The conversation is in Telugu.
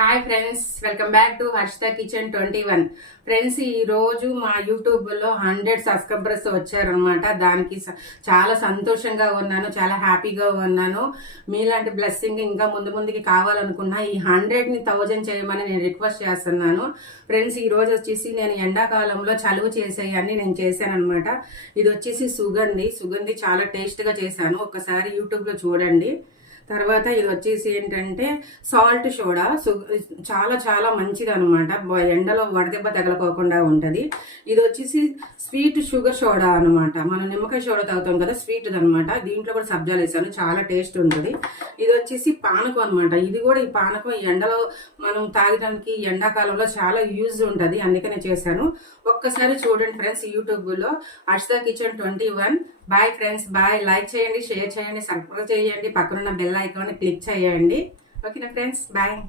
Hi friends, welcome back to Harshitha kitchen 21. Friends, ఈ రోజు మా యూట్యూబ్ లో 100 సబ్స్క్రైబర్స్ వచ్చారనమాట. దానికి చాలా సంతోషంగా ఉన్నాను, చాలా హ్యాపీగా ఉన్నాను. మీలాంటి బ్లెస్సింగ్ ఇంకా ముందు ముందుకి కావాలనుకున్నా ఈ 100ని 1000 చేయమని నేను రిక్వెస్ట్ చేస్తున్నాను. ఫ్రెండ్స్, ఈ రోజు వచ్చేసి నేను ఎండాకాలంలో చలువ చేసేయన్ని నేను చేశాను అనమాట. ఇది వచ్చేసి సుగంధి చాలా టేస్ట్ గా చేశాను. ఒకసారి యూట్యూబ్ లో చూడండి. తర్వాత ఇది వచ్చేసి ఏంటంటే సాల్ట్ సోడా. చాలా చాలా మంచిది అనమాట, ఎండలో వడదెబ్బ తగలకోకుండా ఉంటది. ఇది వచ్చేసి స్వీట్ షుగర్ సోడా అనమాట. మనం నిమ్మకాయ సోడా తాగుతాం కదా, స్వీట్ అనమాట. దీంట్లో కూడా సబ్జాలు వేసాను, చాలా టేస్ట్ ఉంటుంది. ఇది వచ్చేసి పానకం అనమాట. ఇది కూడా ఈ పానకం ఎండలో మనం తాగడానికి ఎండాకాలంలో చాలా యూజ్ ఉంటుంది, అందుకనే చేశాను. ఒక్కసారి చూడండి ఫ్రెండ్స్ యూట్యూబ్ లో Harshitha kitchen 21. Bye friends, bye. Like చేయండి, షేర్ చేయండి, సబ్స్క్రైబ్ చేయండి, పక్కనున్న బెల్ ఐకాన్ క్లిక్ చేయండి. ఓకేనా ఫ్రెండ్స్, బాయ్.